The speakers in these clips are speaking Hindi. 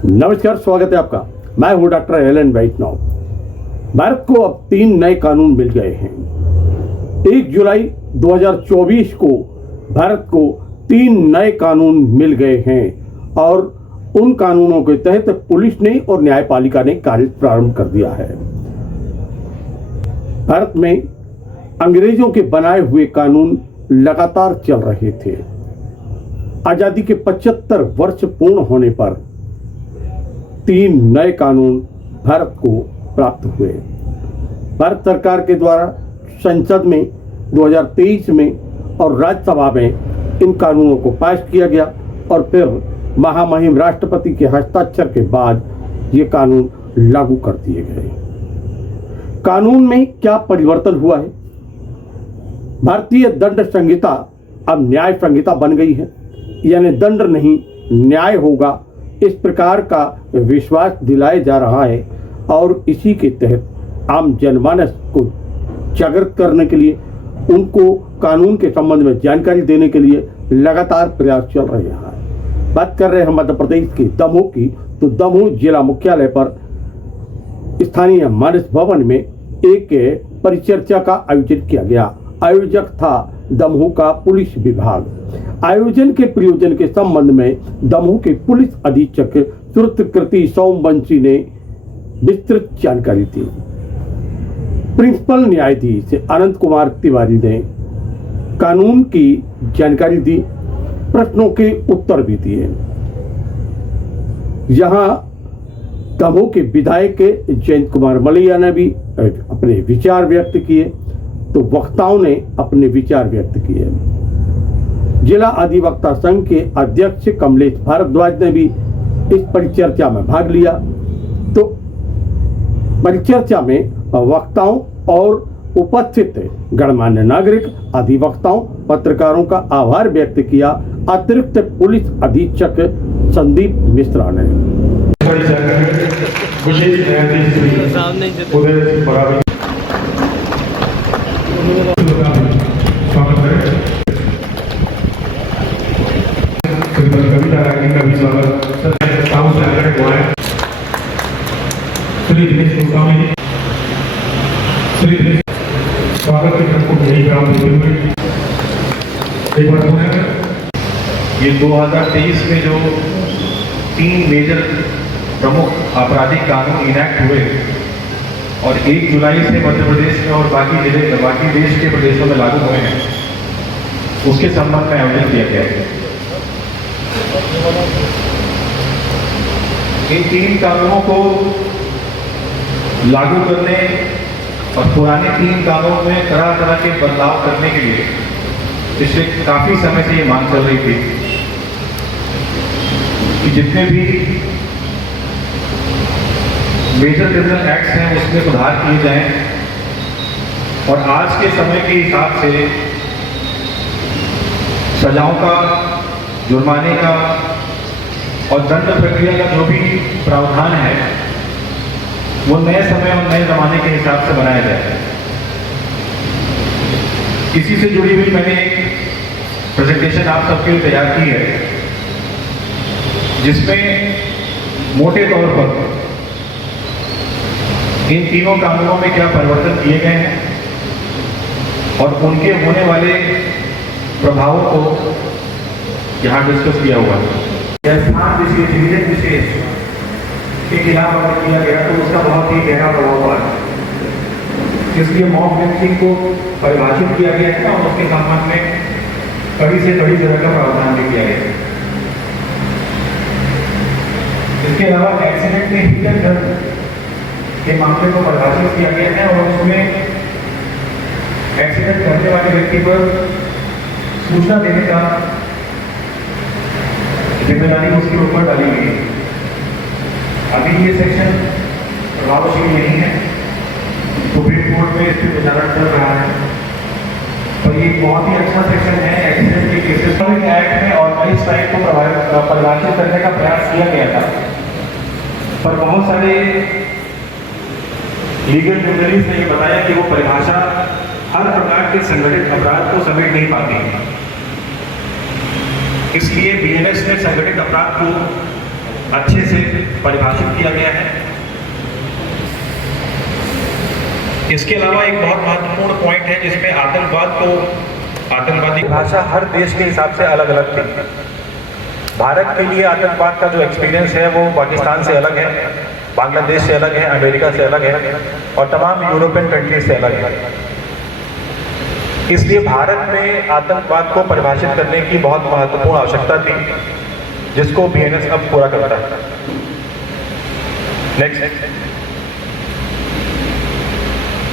नमस्कार, स्वागत है आपका। मैं हूं डॉक्टर एलन वैष्णव। भारत को अब 3 नए कानून मिल गए हैं। 1 जुलाई 2024 को भारत को 3 नए कानून मिल गए हैं और उन कानूनों के तहत पुलिस ने और न्यायपालिका ने कार्य प्रारंभ कर दिया है। भारत में अंग्रेजों के बनाए हुए कानून लगातार चल रहे थे। आजादी के 75 वर्ष पूर्ण होने पर 3 नए कानून भारत को प्राप्त हुए। भारत सरकार के द्वारा संसद में 2023 में और राज्यसभा में इन कानूनों को पास किया गया और फिर महामहिम राष्ट्रपति के हस्ताक्षर के बाद ये कानून लागू कर दिए गए। कानून में क्या परिवर्तन हुआ है? भारतीय दंड संहिता अब न्याय संहिता बन गई है, यानी दंड नहीं न्याय होगा, इस प्रकार का विश्वास दिलाया जा रहा है और इसी के तहत आम जनमानस को जागृत करने के लिए, उनको कानून के संबंध में जानकारी देने के लिए लगातार प्रयास चल रहे हैं। बात कर रहे हैं मध्य प्रदेश के दमोह की, तो दमोह जिला मुख्यालय पर स्थानीय मानस भवन में एक परिचर्चा का आयोजन किया गया। आयोजक था दमोह का पुलिस विभाग। आयोजन के प्रयोजन के संबंध में दमोह के पुलिस अधीक्षक श्रुतकृति सोमवंशी ने विस्तृत जानकारी दी। प्रिंसिपल न्यायाधीश अनंत कुमार तिवारी ने कानून की जानकारी दी, प्रश्नों के उत्तर भी दिए। यहां दमोह के विधायक जयंत कुमार मलैया ने भी अपने विचार व्यक्त किए, तो वक्ताओं ने अपने विचार व्यक्त किए। जिला अधिवक्ता संघ के अध्यक्ष कमलेश भारद्वाज ने भी इस परिचर्चा में भाग लिया। तो परिचर्चा में वक्ताओं और उपस्थित गणमान्य नागरिक, अधिवक्ताओं, पत्रकारों का आभार व्यक्त किया अतिरिक्त पुलिस अधीक्षक संदीप मिश्रा ने। ये 2023 में जो 3 मेजर प्रमुख आपराधिक कानून इनैक्ट हुए और 1 जुलाई से मध्य प्रदेश में और बाकी देश के प्रदेशों में लागू हुए हैं, उसके संबंध में आयोजन किया गया है। इन 3 कानूनों को लागू करने और पुराने 3 कानून में तरह के बदलाव करने के लिए पिछले काफी समय से ये मांग चल रही थी कि जितने भी मेजर क्रिमिनल एक्ट्स हैं उसमें सुधार किए जाएं और आज के समय के हिसाब से सजाओं का, जुर्माने का और दंड प्रक्रिया का जो भी प्रावधान है वो नए समय और नए जमाने के हिसाब से बनाया जाए। इसी से जुड़ी हुई मैंने एक प्रेजेंटेशन आप सबके लिए तैयार की है, जिसमें मोटे तौर पर इन तीनों कानूनों में क्या परिवर्तन किए गए हैं और उनके होने वाले प्रभावों को यहाँ डिस्कस किया हुआ है। स्थान विशेष के खिलाफ अगर किया गया तो उसका बहुत ही गहरा प्रभाव पड़ा, इसलिए मॉब लिंचिंग को परिभाषित किया गया था और उसके संबंध में कड़ी से कड़ी तरह का प्रावधान भी किया गया। इसके अलावा एक्सीडेंट में हिट एंड रन के मामले को परिभाषित किया गया है और उसमें एक्सीडेंट करने वाले व्यक्ति पर सूचना देने का जिम्मेदारी उसके ऊपर डाली गई है। अभी ये सेक्शन प्रभावशील नहीं है, सुप्रीम कोर्ट में इस पर विचार चल रहा है, पर ये बहुत ही अच्छा सेक्शन है। एक्सीडेंट के केसेस एक्ट में ऑर्गेनाइज्ड क्राइम को परिभाषित करने का प्रयास किया गया था, पर बहुत सारे लीगल जर्नलिस्ट ने ये बताया कि वो परिभाषा हर प्रकार के संगठित अपराध को समेट नहीं पाती। इसलिए बीएनएस ने संगठित अपराध को अच्छे से परिभाषित किया गया है। इसके अलावा एक बहुत महत्वपूर्ण पॉइंट है जिसमें आतंकवादी भाषा हर देश के हिसाब से अलग अलग थी। भारत के लिए आतंकवाद का जो एक्सपीरियंस है वो पाकिस्तान से अलग है, बांग्लादेश से अलग है, अमेरिका से अलग है और तमाम यूरोपियन कंट्रीज से अलग है। इसलिए भारत में आतंकवाद को परिभाषित करने की बहुत महत्वपूर्ण आवश्यकता थी, जिसको बीएनएस अब पूरा करता है। नेक्स्ट,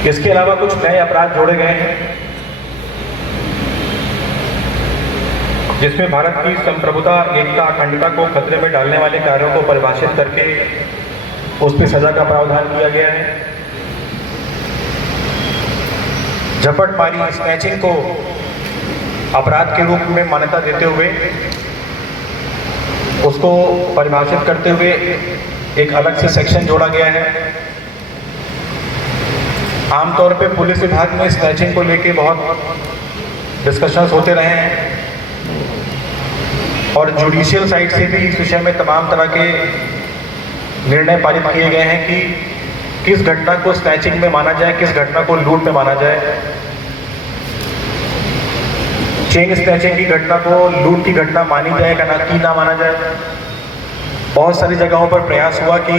इसके अलावा कुछ नए अपराध जोड़े गए हैं जिसमें भारत की संप्रभुता, एकता, अखंडता को खतरे में डालने वाले कार्यों को परिभाषित करके उस पर सजा का प्रावधान किया गया है। झपटमारी, स्नैचिंग को अपराध के रूप में मान्यता देते हुए उसको परिभाषित करते हुए एक अलग से सेक्शन जोड़ा गया है। आमतौर पे पुलिस विभाग में स्नैचिंग को लेके बहुत डिस्कशंस होते रहे हैं और जुडिशियल साइड से भी इस विषय में तमाम तरह के निर्णय पारित किए गए हैं कि किस घटना को स्नैचिंग में माना जाए, किस घटना को लूट में माना जाए। चेन स्नैचिंग की घटना को लूट की घटना मानी जाए कि ना माना जाए। बहुत सारी जगहों पर प्रयास हुआ कि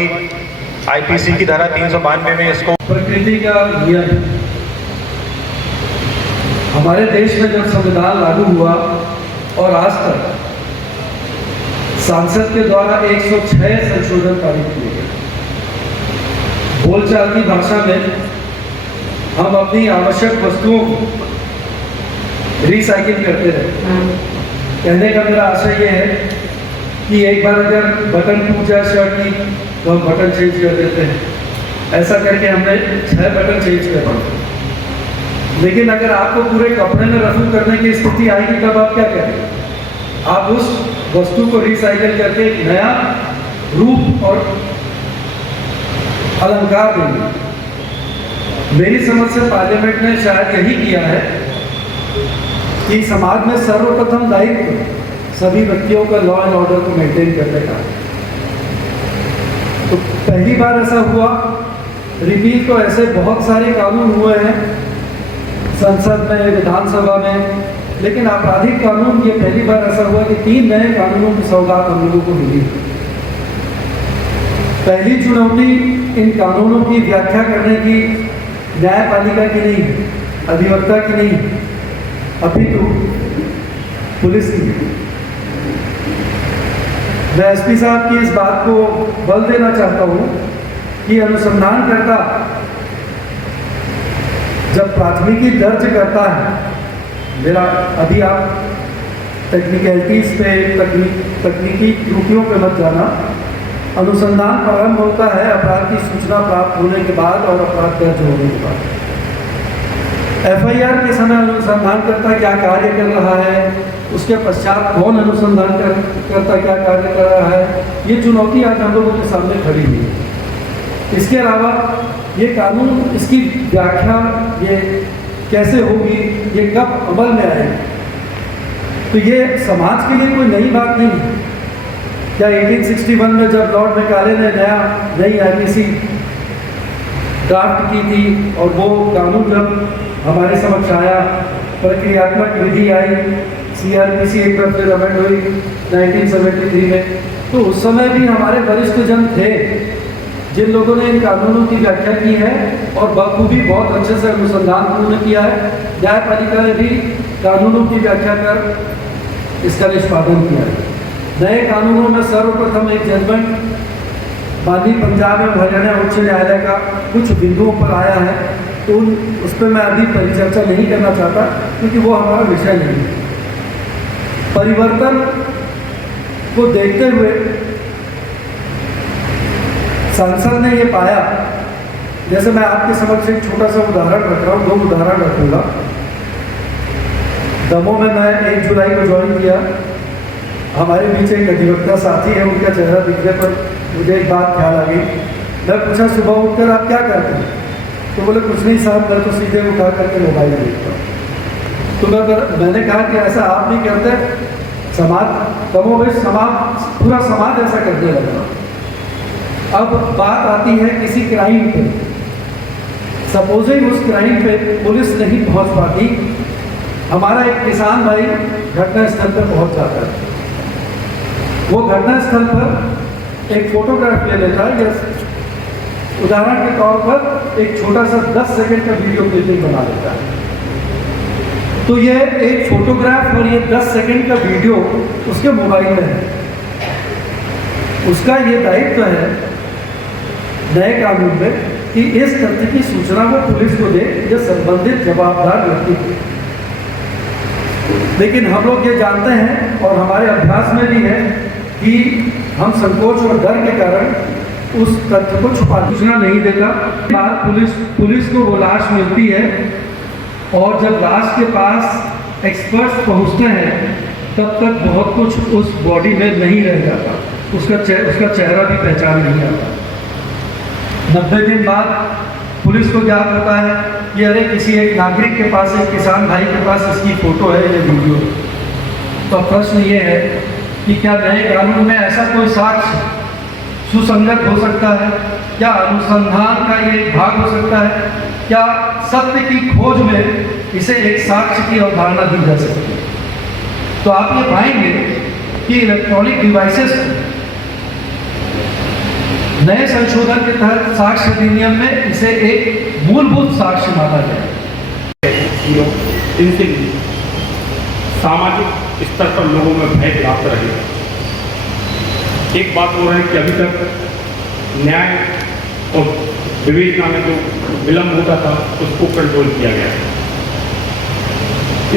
आईपीसी की धारा 392 में इसको प्रकृति का नियम। हमारे देश में जब संविधान लागू हुआ और आज तक सांसद के द्वारा 106 संशोधन पारित किए गए। बोलचाल की भाषा में हम अपनी आवश्यक वस्तुओं को रिसाइकिल करते रहे। कहने का मेरा आशय यह है कि एक बार अगर बटन टूट जाए शर्ट की तो हम बटन चेंज कर देते हैं। ऐसा करके हमने 6 बटन चेंज कर दिए। लेकिन अगर आपको पूरे कपड़े में रफू करने की स्थिति आएगी तब आप क्या करेंगे? आप उस वस्तु को रिसाइकिल करके एक नया रूप और अलंकार देंगे। मेरी समझ से पार्लियामेंट ने शायद यही किया है कि समाज में सर्वप्रथम दायित्व सभी व्यक्तियों का लॉ एंड ऑर्डर को मेंटेन करने का। तो पहली बार ऐसा हुआ, रिपीट तो ऐसे बहुत सारे कानून हुए हैं संसद में, विधानसभा में, लेकिन आपराधिक कानून ये पहली बार ऐसा हुआ कि 3 नए कानूनों की सौगात हम लोगों को मिली। पहली चुनौती इन कानूनों की व्याख्या करने की न्यायपालिका की नहीं, अधिवक्ता की नहीं, अपितु पुलिस की। मैं एसपी साहब की इस बात को बल देना चाहता हूँ कि अनुसंधानकर्ता जब प्राथमिकी दर्ज करता है, मेरा अभी आप टेक्निकलिटीज पे, तकनीकी त्रुटियों पे मत जाना, अनुसंधान प्रारंभ होता है अपराध की सूचना प्राप्त होने के बाद और अपराध दर्ज होने के बाद। एफआईआर के समय अनुसंधानकर्ता क्या कार्य कर रहा है, उसके पश्चात कौन अनुसंधानकर्ता क्या कार्य कर रहा है, ये चुनौती आज हम लोगों के सामने खड़ी हुई है। इसके अलावा ये कानून, इसकी व्याख्या ये कैसे होगी, ये कब अमल में आएगी, तो ये समाज के लिए कोई नई बात नहीं है। क्या 1861 में जब लॉर्ड मैकाले ने नई आईपीसी ड्राफ्ट की थी और वो कानून जब हमारे समक्ष आया, प्रक्रियात्मक विधि आई, सीआरपीसी एक बार फिर अमेंड हुई 1973 में, तो उस समय भी हमारे वरिष्ठ जन थे जिन लोगों ने इन कानूनों की व्याख्या की है और बखूबी बहुत अच्छे से अनुसंधान पूर्ण किया है। न्यायपालिका ने भी कानूनों की व्याख्या कर इसका निष्पादन किया है। नए कानूनों में सर्वप्रथम एक जजमेंट माननीय पंजाब एवं हरियाणा उच्च न्यायालय का कुछ बिंदुओं पर आया है, तो उस पर मैं अभी परिचर्चा नहीं करना चाहता क्योंकि वो हमारा विषय नहीं है। परिवर्तन को देखते हुए सांसद ने ये पाया, जैसे मैं आपके समक्ष एक छोटा सा उदाहरण रख रहा हूँ, 2 उदाहरण रखूँगा। दमोह में मैं 1 जुलाई को ज्वाइन किया। हमारे बीच एक अधिवक्ता साथी है, उनका चेहरा दिखने पर मुझे एक बात ख्याल आ गई। मैं पूछा सुबह उठकर आप क्या करते हैं, तो बोले कुछ नहीं साहब, मैं तो सीधे उठा करके मोबाइल देखता हूँ। तो मैंने कहा कि ऐसा आप नहीं करते, समाज कमोबेश समाज पूरा समाज ऐसा करने लगा। अब बात आती है किसी क्राइम पे। सपोजिंग उस क्राइम पे पुलिस नहीं पहुंच पाती, हमारा एक किसान भाई घटनास्थल पर पहुंच जाता है। वो घटनास्थल पर एक फोटोग्राफ ले लेता है, या उदाहरण के तौर पर एक छोटा सा 10 सेकंड का वीडियो क्लिपिंग बना लेता है। तो ये एक फोटोग्राफ और ये 10 सेकंड का वीडियो उसके मोबाइल में है। उसका ये दायित्व है नए कानून में कि इस तथ्य की सूचना वो पुलिस को दे या संबंधित जवाबदार व्यक्ति को। लेकिन हम लोग ये जानते हैं और हमारे अभ्यास में भी है कि हम संकोच और डर के कारण उस तथ्य को छुपा सूचना नहीं देता। बाद पुलिस को वो लाश मिलती है और जब लाश के पास एक्सपर्ट्स पहुंचते हैं तब तक बहुत कुछ उस बॉडी में नहीं रह जाता, उसका चेहरा भी पहचान नहीं आता। 90 दिन बाद पुलिस को ज्ञात होता है कि अरे किसी एक नागरिक के पास, एक किसान भाई के पास इसकी फोटो है या वीडियो। तो प्रश्न ये है कि क्या नए कानून में ऐसा कोई साक्ष्य सुसंगत हो सकता है? क्या अनुसंधान का ये एक भाग हो सकता है? क्या सत्य की खोज में इसे एक साक्ष्य की अवधारणा दी जा सकती है? तो आप ये पाएंगे कि इलेक्ट्रॉनिक डिवाइसेस नए संशोधन के तहत साक्ष्य अधिनियम में इसे एक मूलभूत साक्ष्य माना गया। इनसे सामाजिक स्तर पर लोगों में भय व्याप्त रहेगा। एक बात और है कि अभी तक न्याय और विवेचना में जो विलंब होता था उसको कंट्रोल किया गया।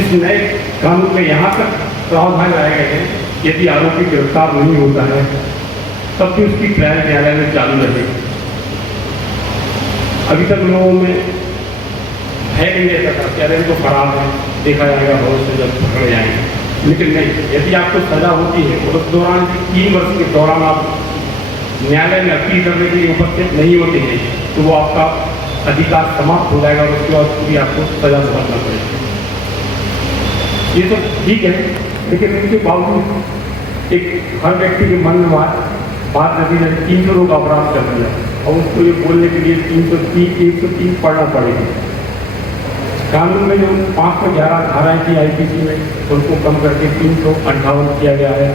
इस नए कानून में यहाँ तक प्रावधान लाए गए हैं, यदि आरोपी गिरफ्तार नहीं होता है तब भी उसकी ट्रायल न्यायालय में चालू रहेगी। अभी तक लोगों में भय नहीं रहता था कि अरे तो खराब है, देखा जाएगा भविष्य जब पकड़े जाएंगे। लेकिन नहीं, यदि आपको सजा होती है और उस दौरान 3 वर्ष के दौरान आप न्यायालय में अपील करने के लिए उपस्थित नहीं होते हैं तो वो आपका अधिकार समाप्त हो जाएगा और उसके बाद पूरी आपको सजा भुगतना पड़ेगी। ये तो ठीक है, लेकिन इसके बावजूद एक हर व्यक्ति के मन में बात रहती है 300 लोग अपराध कर दिया और उसको ये बोलने के लिए 103 पढ़ना पड़ेगा। कानून में जो 511 धाराएं थी IPC में उनको कम करके 358 किया गया है।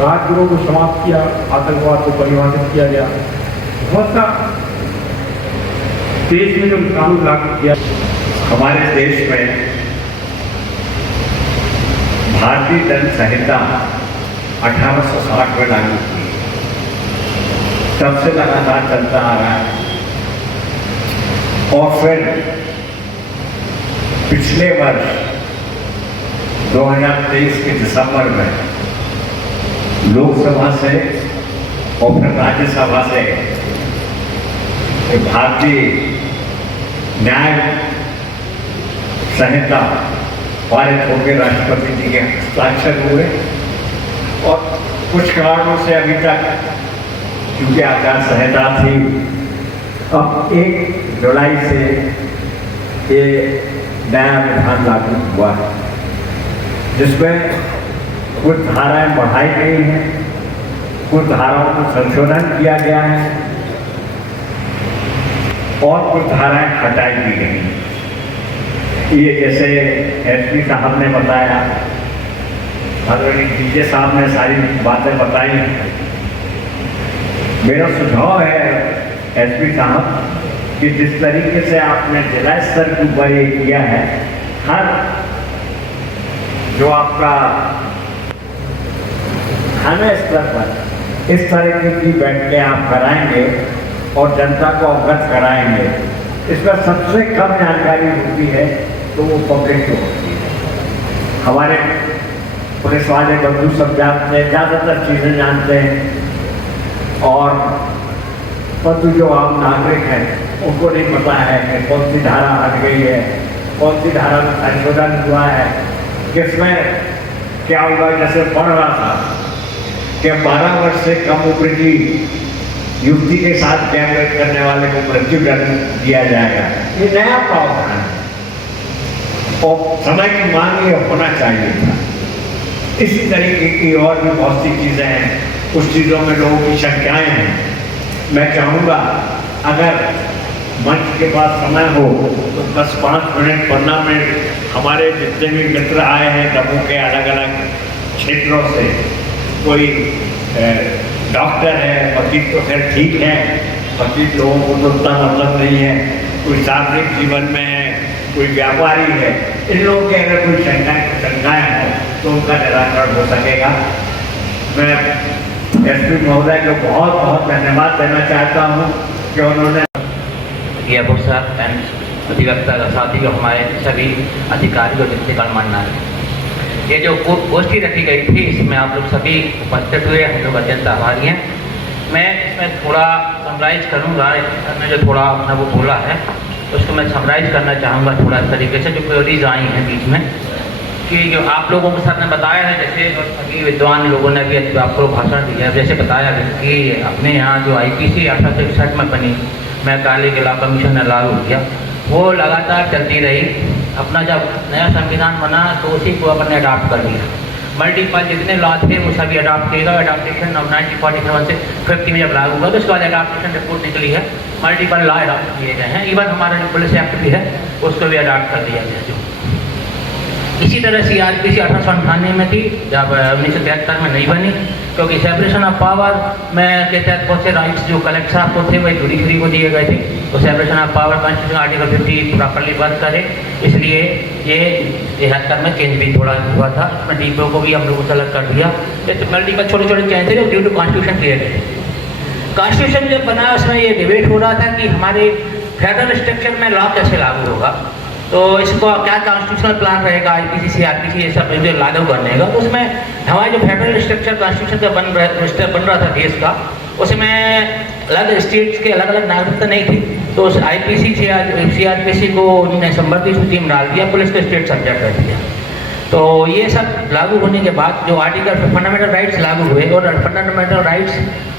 राजगुरों को समाप्त किया, आतंकवाद को परिभाषित किया गया। बहुत सा देश में जो कानून लागू किया। हमारे देश में भारतीय दंड संहिता 1860 में लागू की, तब से लगातार चलता आ रहा है। और फिर पिछले वर्ष 2023 के दिसंबर में लोकसभा से और फिर राज्यसभा से भारतीय न्याय संहिता पारित होकर राष्ट्रपति जी के हस्ताक्षर हुए। और कुछ कारणों से अभी तक क्योंकि आचार संहिता थी, अब 1 जुलाई से ये नया विधान लागू हुआ है जिसमें कुछ धाराएं बढ़ाई गई हैं, कुछ धाराओं को संशोधन किया गया है और कुछ धाराएं हटाई दी गई हैं। ये जैसे SP साहब ने बताया, आदरणीय DJ साहब ने सारी बातें बताई। मेरा सुझाव है SP साहब कि जिस तरीके से आपने जिला स्तर के ऊपर ये किया है, हर जो आपका थाना स्तर पर इस तरह की बैठकें आप कराएंगे और जनता को अवगत कराएंगे। इसमें सबसे कम जानकारी होती है तो वो पब्लिक को होती है। हमारे पुलिस वाले बंधु सब जानते हैं, ज़्यादातर चीज़ें जानते हैं, और परंतु जो आम नागरिक हैं उनको नहीं पता है कि कौन सी धारा हट गई है, कौन सी धारा में संशोधन हुआ है, किसमें क्या हुआ। जैसे पढ़ रहा था कि 12 वर्ष से कम उम्र की युवती के साथ गैंगरेप करने वाले को मृत्युदंड दिया जाएगा। ये नया प्रावधान है और समय की मांग ये होना चाहिए था। इस तरीके की और भी बहुत सी चीज़ें हैं, कुछ चीज़ों में लोगों की शंकाएँ हैं। मैं चाहूँगा अगर मंच के पास समय हो तो 10-5 मिनट 15 मिनट हमारे जितने भी मित्र आए हैं दमोह के अलग अलग क्षेत्रों से, कोई डॉक्टर है, वकील तो खैर ठीक है, वकील लोगों को तो उतना मतलब नहीं है, कोई सार्वजनिक जीवन में है, कोई व्यापारी है, इन लोगों के अगर कोई शंकाएँ हैं तो उनका निराकरण हो सकेगा। मैं एसपी महोदय को बहुत बहुत धन्यवाद देना चाहता हूँ कि उन्होंने एयरपोर्ट साहब एंड अधिवक्ता साथी को, हमारे सभी अधिकारी को, जितने गणमान्य ये जो गोष्ठी रखी गई थी इसमें आप लोग सभी उपस्थित हुए, हम लोग अत्यंत आभारी हैं। मैं इसमें थोड़ा समराइज करूँगा, मैं जो थोड़ा अपना वो बोला है उसको मैं समराइज करना चाहूँगा थोड़ा इस तरीके से, जो क्वेरीज आई हैं बीच में कि जो आप लोगों के साथ ने बताया है, जैसे सभी विद्वान लोगों ने भी आपको भाषण दिया, जैसे बताया कि अपने यहाँ जो IPC 1861 में बनी मैकाले जिला कमीशन ने लागू किया, वो लगातार चलती रही। अपना जब नया संविधान बना तो उसी को अपन ने अडॉप्ट कर लिया। मल्टीपल जितने लॉ थे वो सभी अडॉप्ट किए गए। अडॉप्टेशन ऑफ 1947 से 50 में जब लागू हुआ तो उसके बाद अडॉप्टेशन रिपोर्ट निकली है, मल्टीपल लॉ अडॉप्ट किए गए हैं। इवन हमारा जो पुलिस एक्ट भी है उसको भी अडॉप्ट कर दिया गया। जो इसी तरह CRPC 1898 में थी, जब 1973 में नहीं बनी, क्योंकि सेपरेशन ऑफ पावर में के तहत बहुत से राइट्स जो कलेक्टर साहब को थे वही जुडिशरी को दिए गए थे। तो separation of power constitution article 50 properly work करे, इसलिए ये 73 में चेंज भी थोड़ा हुआ था। उसमें डीपो को भी हम लोगों को अलग कर दिया। मल्टीपल छोटे छोटे चेंज थे जो ड्यू टू कॉन्स्टिट्यूशन किए गए। कॉन्स्टिट्यूशन जब बना उसमें ये डिबेट हो रहा था कि हमारे फेडरल स्ट्रक्चर में लॉ कैसे लागू होगा, तो इसको क्या कॉन्स्टिट्यूशनल प्लान रहेगा IPC CRPC ये सब जो लागू करने का। तो उसमें हमारा जो फेडरल स्ट्रक्चर कॉन्स्टिट्यूशन का बन रहा था देश का, उसमें अलग स्टेट्स के अलग अलग नागरिकता नहीं थी। तो उस IPC CRPC को उन्होंने संवर्ती सूची में डाल दिया, पुलिस को स्टेट सब्जेक्ट कर दिया। तो ये सब लागू होने के बाद जो आर्टिकल फंडामेंटल राइट्स लागू हुए, और फंडामेंटल राइट्स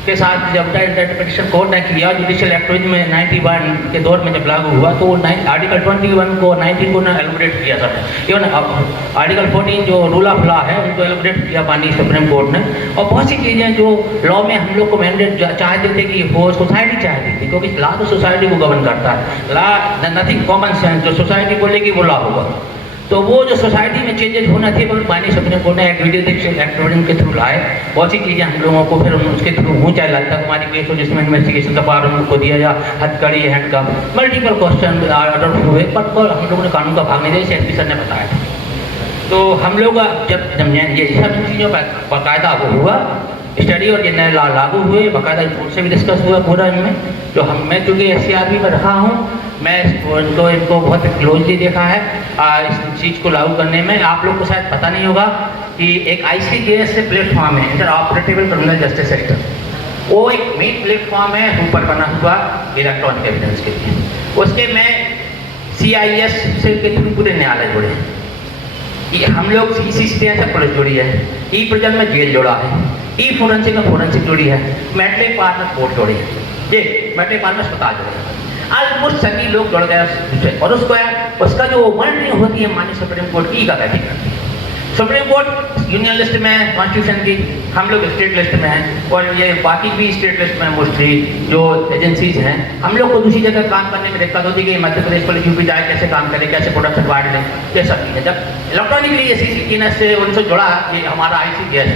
के साथ जब इंटरप्रिटेशन कोर्ट ने किया जुडिशियल एक्टिविटी में 91 के दौर में जब लागू हुआ, तो आर्टिकल 21 को 19 को ना एलिमिनेट किया था। इवन आर्टिकल 14 जो रूल ऑफ लॉ है उनको एलिमिनेट किया माननीय सुप्रीम कोर्ट ने। और बहुत सी चीज़ें जो लॉ में हम लोग को मैंडेट चाहते थे कि वो सोसाइटी चाहती थी, क्योंकि लॉ तो सोसाइटी को गवर्न करता है। लॉ नथिंग कॉमन सेंस, जो सोसाइटी बोलेगी वो लॉ होगा। तो वो जो सोसाइटी में चेंजेस होना थे वो माननीय सुप्रीम कोर्ट ने एक्टिविटी के थ्रू लाए। बहुत सी चीज़ें हम लोगों को फिर उसके थ्रू हो, चाहे ललिता कुमारी केस हो जिसमें इन्वेस्टिगेशन का पावर हम लोग को दिया जा, हथकड़ी हैंड का मल्टीपल क्वेश्चन ऑर्डर हुए, पर हम लोगों ने कानून का भाग नहीं दिया, CSP सर ने बताया था। तो हम लोग जब ये सब चीज़ों पर बाकायदा वो हुआ स्टडी और ये नए लॉ लागू हुए, बाकायदा कोर्ट से भी डिस्कस हुआ पूरा इनमें। जो मैं चूँकि SCRB में रहा हूँ, मैं इनको बहुत क्लोजली देखा है इस चीज़ को लागू करने में। आप लोग को शायद पता नहीं होगा कि एक ICJS से प्लेटफॉर्म है, inter operable criminal justice system. वो एक मेन प्लेटफॉर्म है ऊपर बना हुआ इलेक्ट्रॉनिक एविडेंस के लिए। उसके में CIS से के थ्रू पूरे न्यायालय जुड़े हैं। ये हम लोग CCCTS से पुलिस जुड़ी है, E-प्रिजन में जेल जुड़ा है, E-फोरेंसिक में फोरेंसिक जुड़ी है, मेट्रिक पार में कोर्ट जुड़ी है, ये मेट्रिक पार में अस्पताल जुड़े हैं। आज वो सभी लोग जुड़ गए और उसका जो मॉनिटरिंग होती है माननीय सुप्रीम कोर्ट की का करती है। सुप्रीम कोर्ट यूनियन लिस्ट में कॉन्स्टिट्यूशन की, हम लोग स्टेट लिस्ट में हैं, और ये बाकी भी स्टेट लिस्ट में मोस्टली जो एजेंसीज हैं। हम लोग को दूसरी जगह काम करने में दिक्कत होती है कि मध्य प्रदेश पुलिस यूपी जाए, कैसे काम करें, कैसे प्रोडक्शन बांट लें, ये सब चीज़ें। जब इलेक्ट्रॉनिकली ये CCTS से उनसे जुड़ा ये हमारा ICJS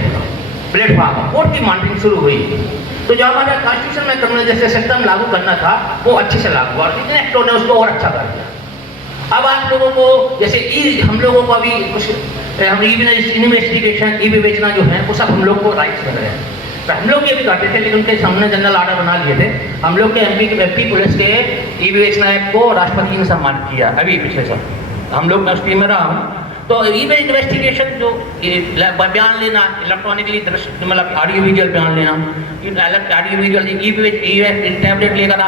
प्लेटफॉर्म, कोर्ट की मॉनिटरिंग शुरू हुई। तो जो हमारा कॉन्स्टिट्यूशन में क्रिमिनल जस्टिस सिस्टम लागू करना था वो अच्छे से लागू हुआ, और कितने एक्टों ने उसको और अच्छा कर दिया। अब आप लोगों को जैसे हम लोगों को अभी कुछ हम इन्वेस्टिगेशन विवेचना जो है वो सब हम लोग को राइट्स मिल रहे हैं। तो हम लोग ये भी करते थे, लेकिन उनके सामने जनरल ऑर्डर बना लिए थे। हम लोग के MP पुलिस के विवेचना एक्ट को राष्ट्रपति ने सम्मानित किया अभी पिछले साल। हम लोग मैं उस टीम में रहा हूँ। तो इन्वेस्टिगेशन जो बयान लेना इलेक्ट्रॉनिकली दृश्य, मतलब ऑडियो विजुअल बयान लेना, ऑडियो विजुअल टैबलेट लेकर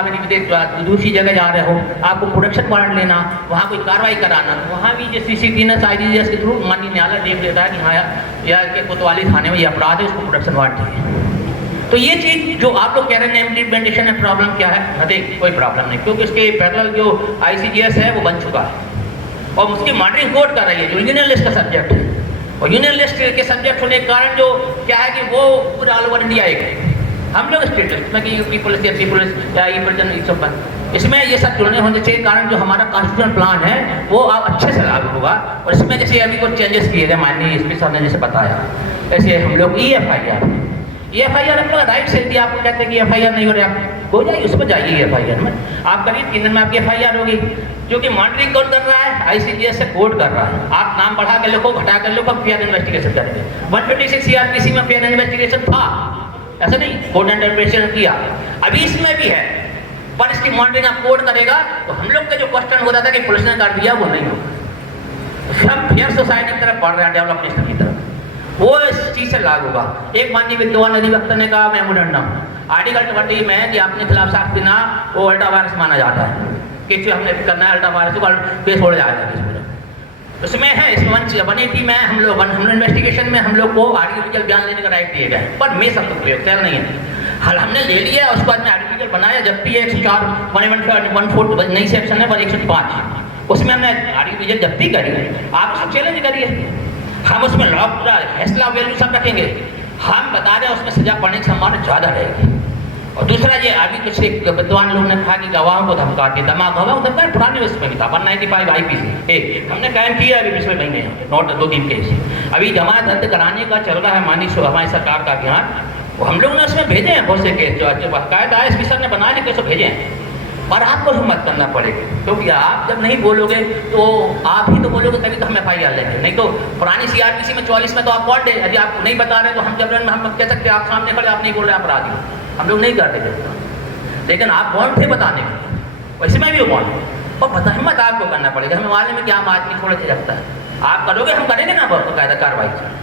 आप दूसरी जगह जा रहे हो, आपको प्रोडक्शन वारंट लेना, वहाँ कोई कार्रवाई कराना, तो वहाँ भी जो CCTS ICJS के थ्रू माननीय न्यायालय देख लेता है कि हाँ यार के कोतवाली थाने में ये अपराध है, उसको प्रोडक्शन वारंट चाहिए। तो ये चीज़ जो आप लोग कह रहे हैं इम्प्लीमेंटेशन में प्रॉब्लम क्या है, नहीं कोई प्रॉब्लम नहीं, क्योंकि उसके पैरेलल जो ICJS है वो बन चुका है और उसकी मॉनिटरिंग कोर्ट कर रही है जो यूनियन लिस्ट का सब्जेक्ट है। और यूनियन लिस्ट के सब्जेक्ट होने के कारण जो क्या है कि वो पूरा ऑल ओवर इंडिया एक है। हम लोग स्टेट लिस्ट में कि यूपी पुलिस, एमपी पुलिस या ई पर्यटन ये सब इसमें ये सब जुड़ने होने चाहिए, कारण जो हमारा कॉन्स्टिट्यूशनल प्लान है वो अब अच्छे से लागू होगा। और इसमें जैसे अभी कुछ चेंजेस किए गए, माननीय एसपी साहब ने जैसे बताया, ऐसे हम लोग EFIR हम लोग राइट से दिया, आपको कहते हैं कि FIR नहीं हो रहा, आप हो जाइए उस पर जाइए FIR में, आप करिए 3 दिन में आपकी FIR होगी। जो कि मॉनिटरिंग कौन कर रहा है? ICJS से कोर्ट कर रहा है। आप नाम बढ़ा के लिखो, घटा कर लिखो, फेयर इन्वेस्टिगेशन करेंगे। 156 CRPC में फेयर इन्वेस्टिगेशन था, ऐसा नहीं, कोर्ट इंटरप्रिटेशन किया, अभी इसमें भी है, पर इसकी मॉनिटरिंग आप कोर्ट करेगा। तो हम लोग का जो क्वेश्चन होता था कि पुलिस ने कर दिया, वो नहीं होगा। सब फेयर सोसाइटी की तरफ बढ़ रहे हैं, डेवलप नेशन की तरफ, वो इस चीज से लागू होगा। एक माननीय विद्वान अधिवक्ता ने कहा मेमोरेंडम आर्टिकल 20 में है कि आपने खिलाफ साख देना वो अल्ट्रा वायरस माना जाता है, कि हमने करना है अल्ट्रा वायरस को केस हो जाएगा। उसमें है, इसमें 180 में हम लोग इन्वेस्टिगेशन में हम लोग को आर्टिफिशियल बयान लेने का राइट दिए गए, पर मैं सब प्रयोग तैयार नहीं है। हल हमने ले लिया, उसके बाद में आर्टिफिशियल बनाया, जब्ती है 104 114 नई सेक्शन है पर 105, उसमें हमने आर्टिफिशियल जब्ती करी। आप उसको चैलेंज करिए, हम उसमें लॉ पूरा फैसला वैल्यू सब रखेंगे। हम बता रहे हैं उसमें सजा पड़ने की संभावना ज़्यादा रहेगी। और दूसरा ये अभी कुछ विद्वान लोग ने कहा कि गवाहों को धमकाते, दिमाग गवाह धमका पुराने उसमें भी था 195 IPC हमने कायम किया अभी पिछले महीने, नोट 2-3 केस अभी जमानत रद्द कराने का चल रहा है माननीय हमारी सरकार का अभियान। हम लोग ने उसमें भेजे हैं बहुत से केस, जो बाकायदा ISP सर ने बना के केस भेजे हैं, पर आपको हिम्मत करना पड़ेगी, क्योंकि आप जब नहीं बोलोगे तो आप ही तो बोलोगे तभी तो हम FIR लेंगे। नहीं तो पुरानी CRPC में 44 में तो आप बॉन्ड है, यदि आप नहीं बता रहे तो हम जब हम कह सकते हैं आप सामने खड़े आप नहीं बोल रहे अपराधी, हम लोग नहीं करते थे। लेकिन आप बॉन्ड थे बताने में, वैसे में भी वो बॉन्ड और बता हिम्मत आपको करना पड़ेगा। हमें मालूम है कि आम आदमी थोड़ा सा रखता है, आप करोगे हम करेंगे ना बाकायदा कार्रवाई।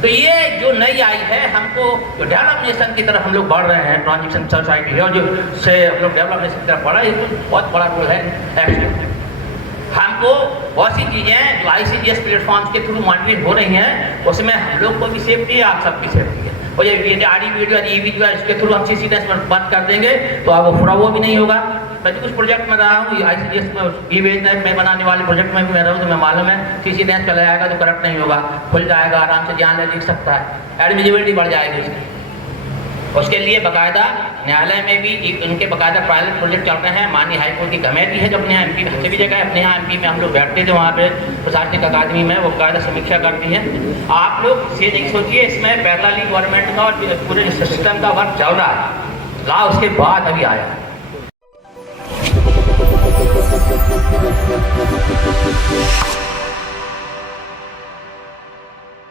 तो ये जो नई आई है, हमको जो डेवलप नेशन की तरफ हम लोग बढ़ रहे हैं, ट्रांजिशन सोसाइटी है और जो से हम लोग डेवलप नेशन की तरफ बढ़ रहे हैं, ये बहुत बड़ा रोल है एक्शन। हमको बहुत सी चीज़ें जो ICJS प्लेटफॉर्म्स के थ्रू मॉनिटरिंग हो रही हैं, उसमें हम लोग को भी सेफ्टी है, आप सबकी सेफ्टी है। और ये आडी वीडियो ई वीडियो इसके थ्रू हम CC बंद कर देंगे तो अब वो वो भी नहीं होगा। तभी कुछ प्रोजेक्ट में रहा हूँ ICJS में ई-वेज में बनाने वाले प्रोजेक्ट में भी मैं रहा हूँ, तो मैं मालूम है CC चला जाएगा तो करप्ट नहीं होगा, खुल जाएगा, आराम से जान लिख सकता है, एडमिजिबिलिटी बढ़ जाएगी उसकी। उसके लिए बाकायदा न्यायालय में भी उनके बाकायदा पायलट प्रोजेक्ट चल रहे हैं। माननीय हाईकोर्ट की कमेटी है जो अपने यहाँ MP सभी जगह अपने यहाँ MP में हम लोग बैठते थे, वहाँ पे प्रशासनिक अकादमी में वो बाकायदा समीक्षा करती है। आप लोग ये नहीं सोचिए इसमें पैरेलली गवर्नमेंट का और पूरे सिस्टम का वर्क चल रहा है, ला उसके बाद अभी आया।